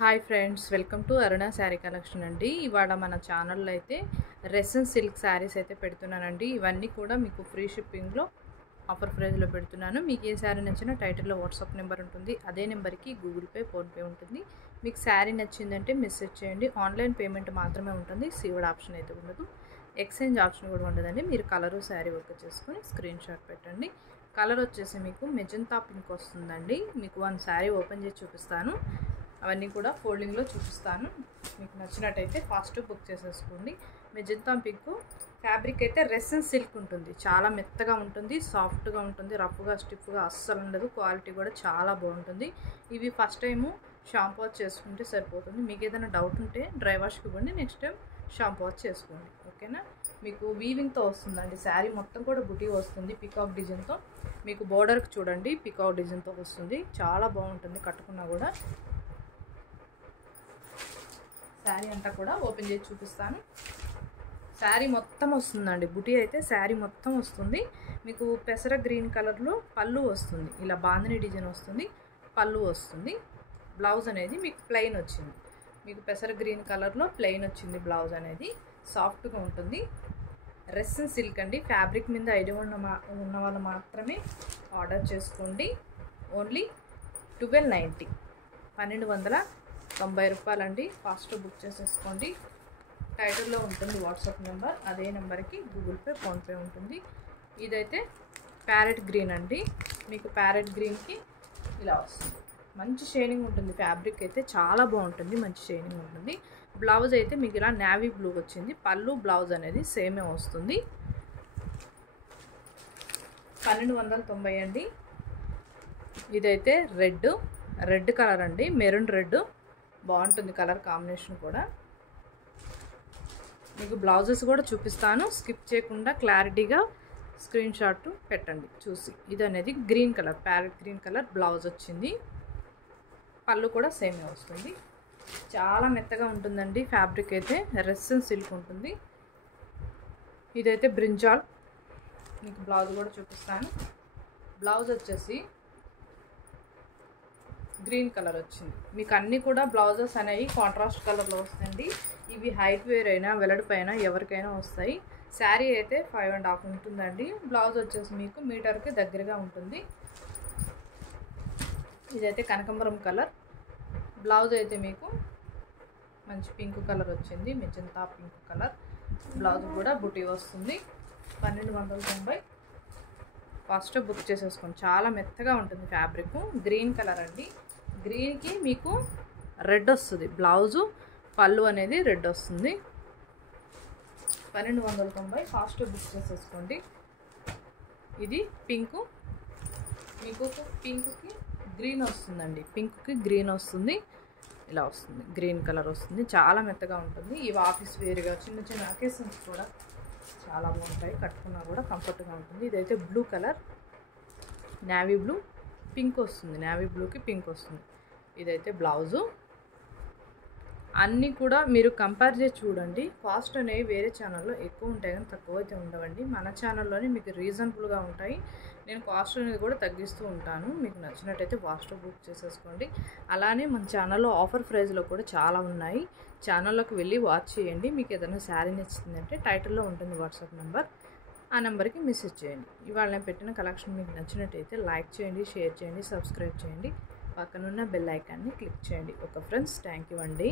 Hi friends, welcome to Aruna sari collection అండి. ఇవాళ మన ఛానల్లో అయితే రెసన్ సిల్క్ శారీస్ అయితే పెడుతున్నానండి. ఇవన్నీ కూడా మీకు ఫ్రీ షిప్పింగ్లో ఆఫర్ ప్రైస్లో పెడుతున్నాను. మీకు ఏ శారీ నచ్చినా టైటిల్లో వాట్సాప్ నెంబర్ ఉంటుంది. అదే నెంబర్కి గూగుల్ పే, ఫోన్పే ఉంటుంది. మీకు శారీ నచ్చిందంటే మెసేజ్ చేయండి. ఆన్లైన్ పేమెంట్ మాత్రమే ఉంటుంది. సీవుడ్ ఆప్షన్ అయితే ఉండదు. ఎక్స్చేంజ్ ఆప్షన్ కూడా ఉండదండి. మీరు కలరు శారీ వర్క్ చేసుకొని స్క్రీన్ షాట్ పెట్టండి. కలర్ వచ్చేసి మీకు మెజంతా పింక్ వస్తుందండి. మీకు వన్ శారీ ఓపెన్ చేసి చూపిస్తాను. అవన్నీ కూడా ఫోల్డింగ్లో చూపిస్తాను. మీకు నచ్చినట్టయితే ఫాస్ట్ బుక్ చేసేసుకోండి. మెజంతా పింక్ ఫ్యాబ్రిక్ అయితే రెసన్ సిల్క్ ఉంటుంది. చాలా మెత్తగా ఉంటుంది, సాఫ్ట్గా ఉంటుంది, రఫ్గా స్టిఫ్గా అస్సలు ఉండదు. క్వాలిటీ కూడా చాలా బాగుంటుంది. ఇవి ఫస్ట్ టైము షాంపూ వాష్ చేసుకుంటే సరిపోతుంది. మీకు ఏదైనా డౌట్ ఉంటే డ్రై వాష్కి ఇవ్వండి, నెక్స్ట్ టైం షాంపూ వాష్ చేసుకోండి. ఓకేనా? మీకు వీవింగ్తో వస్తుందండి. శారీ మొత్తం కూడా బుటీ వస్తుంది పికాక్ డిజైన్తో. మీకు బోర్డర్కి చూడండి, పికాక్ డిజైన్తో వస్తుంది. చాలా బాగుంటుంది కట్టుకున్నా కూడా. శారీ అంతా కూడా ఓపెన్ చేసి చూపిస్తాను. శారీ మొత్తం వస్తుందండి. బుటీ అయితే శారీ మొత్తం వస్తుంది. మీకు పెసర గ్రీన్ కలర్లో పళ్ళు వస్తుంది. ఇలా బాందిని డిజైన్ వస్తుంది, పళ్ళు వస్తుంది. బ్లౌజ్ అనేది మీకు ప్లెయిన్ వచ్చింది. మీకు పెసర గ్రీన్ కలర్లో ప్లెయిన్ వచ్చింది. బ్లౌజ్ అనేది సాఫ్ట్గా ఉంటుంది. రెసన్ సిల్క్ అండి. ఫ్యాబ్రిక్ మీద ఐడియా ఉన్న వాళ్ళు మాత్రమే ఆర్డర్ చేసుకోండి. ఓన్లీ 1290, 1290 రూపాయలండి. ఫాస్ట్ బుక్ చేసేసుకోండి. టైటిల్లో ఉంటుంది వాట్సాప్ నెంబర్. అదే నెంబర్కి గూగుల్ పే, ఫోన్పే ఉంటుంది. ఇదైతే ప్యారెట్ గ్రీన్ అండి. మీకు ప్యారెట్ గ్రీన్కి ఇలా వస్తుంది. మంచి షైనింగ్ ఉంటుంది. ఫ్యాబ్రిక్ అయితే చాలా బాగుంటుంది, మంచి షైనింగ్ ఉంటుంది. బ్లౌజ్ అయితే మీకు ఇలా నేవీ బ్లూ వచ్చింది. పళ్ళు బ్లౌజ్ అనేది సేమే వస్తుంది. 1290 అండి. ఇదైతే రెడ్ కలర్ అండి. మెరూన్ రెడ్ బాగుంటుంది కలర్ కాంబినేషన్ కూడా. మీకు బ్లౌజెస్ కూడా చూపిస్తాను. స్కిప్ చేయకుండా క్లారిటీగా స్క్రీన్ షాట్ పెట్టండి చూసి. ఇది అనేది green colour, parrot green colour blouse వచ్చింది. పళ్ళు కూడా సేమే వస్తుంది. చాలా మెత్తగా ఉంటుందండి. ఫ్యాబ్రిక్ అయితే రెసన్ సిల్క్ ఉంటుంది. ఇదైతే బ్రింజాల్. మీకు బ్లౌజ్ కూడా చూపిస్తాను. బ్లౌజ్ వచ్చేసి గ్రీన్ కలర్ వచ్చింది. మీకు అన్నీ కూడా బ్లౌజెస్ అనేవి కాంట్రాస్ట్ కలర్లో వస్తాయండి. ఇవి హైట్ వేర్ అయినా వెలడిపైన ఎవరికైనా వస్తాయి. శారీ అయితే 5.5 ఉంటుందండి. బ్లౌజ్ వచ్చేసి మీకు మీటర్కి దగ్గరగా ఉంటుంది. ఇదైతే కనకాంబరం కలర్. బ్లౌజ్ అయితే మీకు మంచి పింక్ కలర్ వచ్చింది. Magenta pink colour. బ్లౌజ్ కూడా బుటీ వస్తుంది. 1290. ఫస్ట్ బుక్ చేసేసుకోండి. చాలా మెత్తగా ఉంటుంది ఫ్యాబ్రిక్. గ్రీన్ కలర్ అండి. గ్రీన్కి మీకు రెడ్ వస్తుంది. బ్లౌజు పళ్ళు అనేది రెడ్ వస్తుంది. 1290. ఫాస్ట్ బుక్ చేసేసుకోండి. ఇది పింక్. మీకు పింక్కి గ్రీన్ వస్తుందండి. పింక్కి గ్రీన్ వస్తుంది. ఇలా వస్తుంది. గ్రీన్ కలర్ వస్తుంది. చాలా మెత్తగా ఉంటుంది. ఇవి ఆఫీస్ వేర్గా చిన్న చిన్న అకేషన్స్ కూడా చాలా బాగుంటాయి. కట్టుకున్నా కూడా కంఫర్ట్గా ఉంటుంది. ఇదైతే blue colour, navy blue, pink వస్తుంది. నేవీ బ్లూకి పింక్ వస్తుంది. ఇదైతే బ్లౌజు. అన్నీ కూడా మీరు కంపేర్ చేసి చూడండి. కాస్ట్ అనేవి వేరే ఛానల్లో ఎక్కువ ఉంటాయి కానీ తక్కువ అయితే ఉండవండి. మన ఛానల్లోనే మీకు రీజనబుల్గా ఉంటాయి. నేను కాస్ట్ అనేది కూడా తగ్గిస్తూ ఉంటాను. మీకు నచ్చినట్టయితే ఫాస్ట్ బుక్ చేసేసుకోండి. అలానే మన ఛానల్లో ఆఫర్ ప్రైస్లో కూడా చాలా ఉన్నాయి. ఛానల్లోకి వెళ్ళి వాచ్ చేయండి. మీకు ఏదైనా శారీ నచ్చిందంటే టైటిల్లో ఉంటుంది వాట్సాప్ నెంబర్. ఆ నెంబర్కి మెసేజ్ చేయండి. ఇవాళ నేను పెట్టిన కలెక్షన్ మీకు నచ్చినట్టయితే లైక్ చేయండి, షేర్ చేయండి, సబ్స్క్రైబ్ చేయండి. పక్కనున్న బెల్ ఐకాన్ని క్లిక్ చేయండి. ఓకే ఫ్రెండ్స్, థ్యాంక్ యూ అండి.